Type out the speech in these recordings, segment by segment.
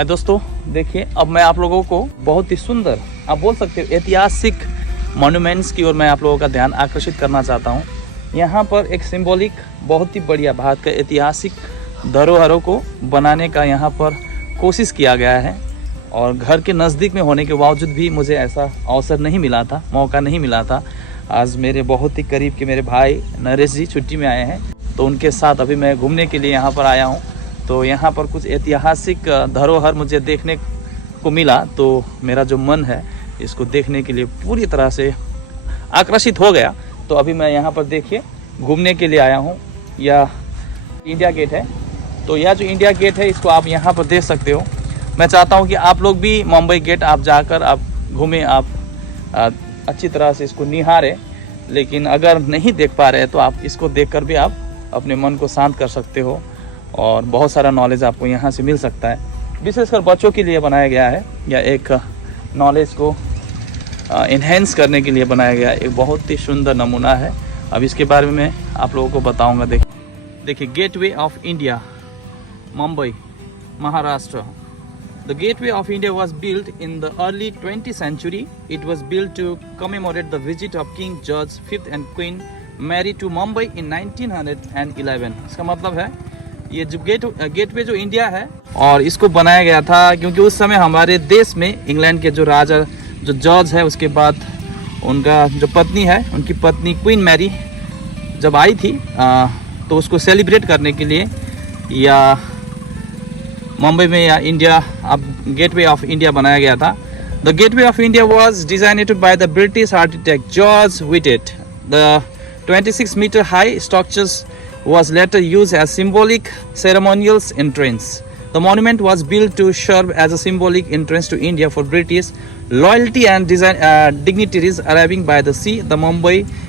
हाय दोस्तों, देखिए अब मैं आप लोगों को बहुत ही सुंदर, आप बोल सकते हो ऐतिहासिक मॉन्यूमेंट्स की ओर मैं आप लोगों का ध्यान आकर्षित करना चाहता हूँ। यहाँ पर एक सिंबॉलिक बहुत ही बढ़िया भारत का ऐतिहासिक धरोहरों को बनाने का यहाँ पर कोशिश किया गया है और घर के नज़दीक में होने के बावजूद भी मुझे ऐसा अवसर नहीं मिला था, मौका नहीं मिला था। आज मेरे बहुत ही करीब के मेरे भाई नरेश जी छुट्टी में आए हैं, तो उनके साथ अभी मैं घूमने के लिए यहाँ पर आया हूँ। तो यहाँ पर कुछ ऐतिहासिक धरोहर मुझे देखने को मिला, तो मेरा जो मन है इसको देखने के लिए पूरी तरह से आकर्षित हो गया। तो अभी मैं यहाँ पर देखिए घूमने के लिए आया हूँ। यह इंडिया गेट है, तो यह जो इंडिया गेट है इसको आप यहाँ पर देख सकते हो। मैं चाहता हूँ कि आप लोग भी मुंबई गेट आप जाकर आप घूमें, आप अच्छी तरह से इसको निहारें। लेकिन अगर नहीं देख पा रहे तो आप इसको देखकर भी आप अपने मन को शांत कर सकते हो और बहुत सारा नॉलेज आपको यहाँ से मिल सकता है। विशेषकर बच्चों के लिए बनाया गया है, या एक नॉलेज को इन्हेंस करने के लिए बनाया गया एक बहुत ही सुंदर नमूना है। अब इसके बारे में मैं आप लोगों को बताऊंगा। देखिए gateway of India, Mumbai, Maharashtra. The Gateway of India was built in the early 20th century. It was built to commemorate the visit of King George V and Queen Mary to Mumbai in 1911. इसका मतलब है ये जो gateway जो India है, और इसको बनाया गया था क्योंकि उस समय हमारे देश में इंग्लैंड के जो राजा जो जॉर्ज है, उसके बाद उनका जो पत्नी है, उनकी पत्नी क्वीन मैरी जब आई थी तो उसको सेलिब्रेट करने के लिए या मुंबई में या इंडिया अब गेटवे ऑफ इंडिया बनाया गया था। The Gateway of India was designed by the British architect George Wittet. The 26 meter high structures was later used as symbolic ceremonial entrance. The monument was built to serve as a symbolic entrance to India for British loyalty and dignitaries arriving by the sea.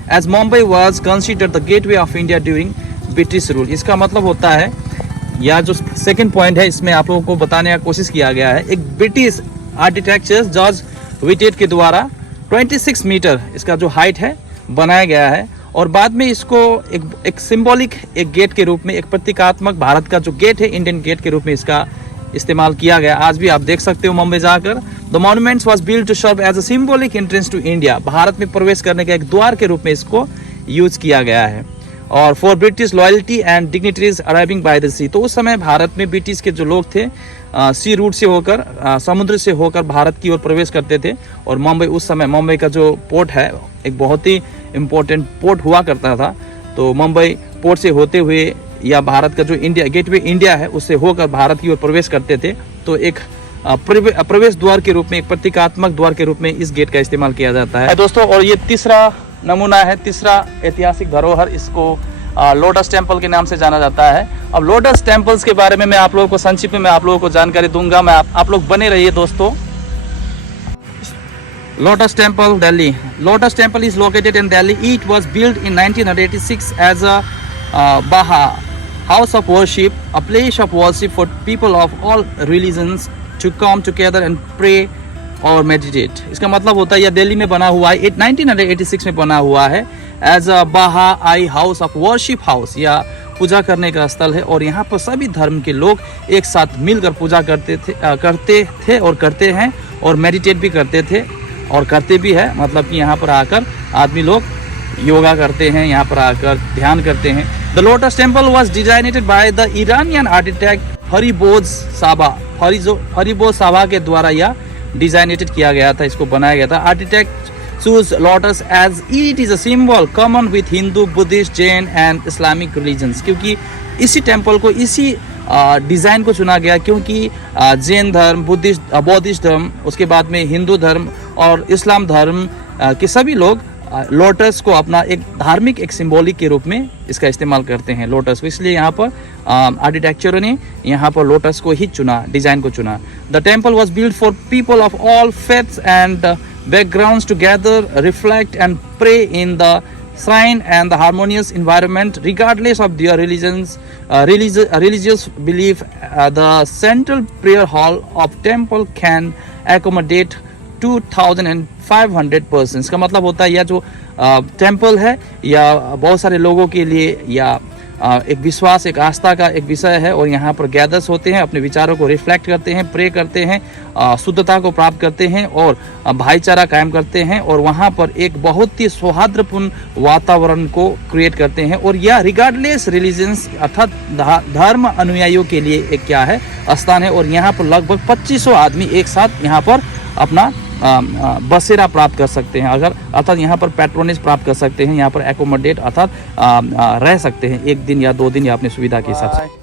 As Mumbai was considered the gateway of India during British rule. इसका मतलब होता है, या जो second point है इसमें आप लोगों को बताने का कोशिश किया गया है, एक ब्रिटिश आर्किटेक्चर जॉर्ज व्हिटेट के द्वारा 26 मीटर इसका जो हाइट है बनाया गया है, और बाद में इसको एक सिंबॉलिक एक गेट के रूप में, एक प्रतीकात्मक भारत का जो गेट है इंडियन गेट के रूप में इसका इस्तेमाल किया गया। आज भी आप देख सकते हो मुंबई जाकर। The monuments was built to serve as a symbolic entrance to India. Bharat में प्रवेश करने का एक द्वार के रूप में इसको यूज किया गया है। और for British loyalty and dignitaries arriving by the sea, तो उस समय भारत में ब्रिटिश के जो लोग थे सी रूट से होकर, समुद्र से होकर भारत की ओर प्रवेश करते थे। और मुंबई उस समय, मुंबई का जो पोर्ट है एक बहुत ही इम्पोर्टेंट पोर्ट हुआ करता था। तो मुंबई पोर्ट से होते हुए या भारत का जो इंडिया गेटवे इंडिया है उससे होकर भारत की ओर प्रवेश करते थे। तो एक प्रवेश द्वार के रूप में, एक प्रतीकात्मक द्वार के रूप में इस गेट का इस्तेमाल किया जाता है दोस्तों। और ये तीसरा नमूना है, तीसरा ऐतिहासिक धरोहर, इसको लोटस टेम्पल के नाम से जाना जाता है। अब लोटस टेम्पल्स के बारे में मैं आप लोगों को संक्षिप्त में मैं आप लोगों को जानकारी दूंगा। मैं आप लोग बने रहिए दोस्तों। Lotus temple Delhi. Lotus temple is located in Delhi. It was built in 1986 as a Baha house of worship, a place of worship for people of all religions to come together and pray और meditate. इसका मतलब होता है यह दिल्ली में बना हुआ है, 1986 में बना हुआ है एज अ बाहा आई हाउस ऑफ वर्शिप हाउस, या पूजा करने का स्थल है। और यहाँ पर सभी धर्म के लोग एक साथ मिलकर पूजा करते थे और करते हैं, और मेडिटेट भी करते थे और करते भी है। मतलब कि यहाँ पर आकर आदमी लोग योगा करते हैं, यहाँ पर आकर ध्यान करते हैं। The Lotus Temple was designated by the Iranian architect Fariborz Sahba के द्वारा यह डिजाइनेटेड किया गया था, इसको बनाया गया था। Architect choose lotus as it is a symbol common with Hindu, buddhist, Jain and islamic religions. क्योंकि इसी टेम्पल को, इसी डिज़ाइन को चुना गया क्योंकि जैन धर्म, बौद्धिस्ट धर्म, उसके बाद में हिंदू धर्म और इस्लाम धर्म के सभी लोग लोटस को अपना एक धार्मिक, एक सिंबॉलिक के रूप में इसका इस्तेमाल करते हैं लोटस को। इसलिए यहाँ पर आर्किटेक्चर ने यहाँ पर लोटस को ही चुना, डिजाइन को चुना। The temple was build for people of all faiths and backgrounds to gather, reflect and pray in the shrine and the harmonious environment regardless of their religious belief. The central prayer hall of temple can accommodate 2,500 persons। का मतलब होता है यह जो temple है या बहुत सारे लोगों के लिए या एक विश्वास, एक आस्था का एक विषय है। और यहाँ पर गैदर्स होते हैं, अपने विचारों को रिफ्लेक्ट करते हैं, प्रे करते हैं, शुद्धता को प्राप्त करते हैं और भाईचारा कायम करते हैं। और वहाँ पर एक बहुत ही सौहार्दपूर्ण वातावरण को क्रिएट करते हैं। और यह रिगार्डलेस रिलीजन्स अर्थात धर्म अनुयायियों के लिए एक क्या है, स्थान है। और यहाँ पर लगभग 2500 आदमी एक साथ यहाँ पर अपना बसेरा प्राप्त कर सकते हैं, अगर अर्थात यहाँ पर पैट्रोनेज प्राप्त कर सकते हैं, यहाँ पर एकोमोडेट अर्थात रह सकते हैं 1 दिन या 2 दिन या अपनी सुविधा के हिसाब से।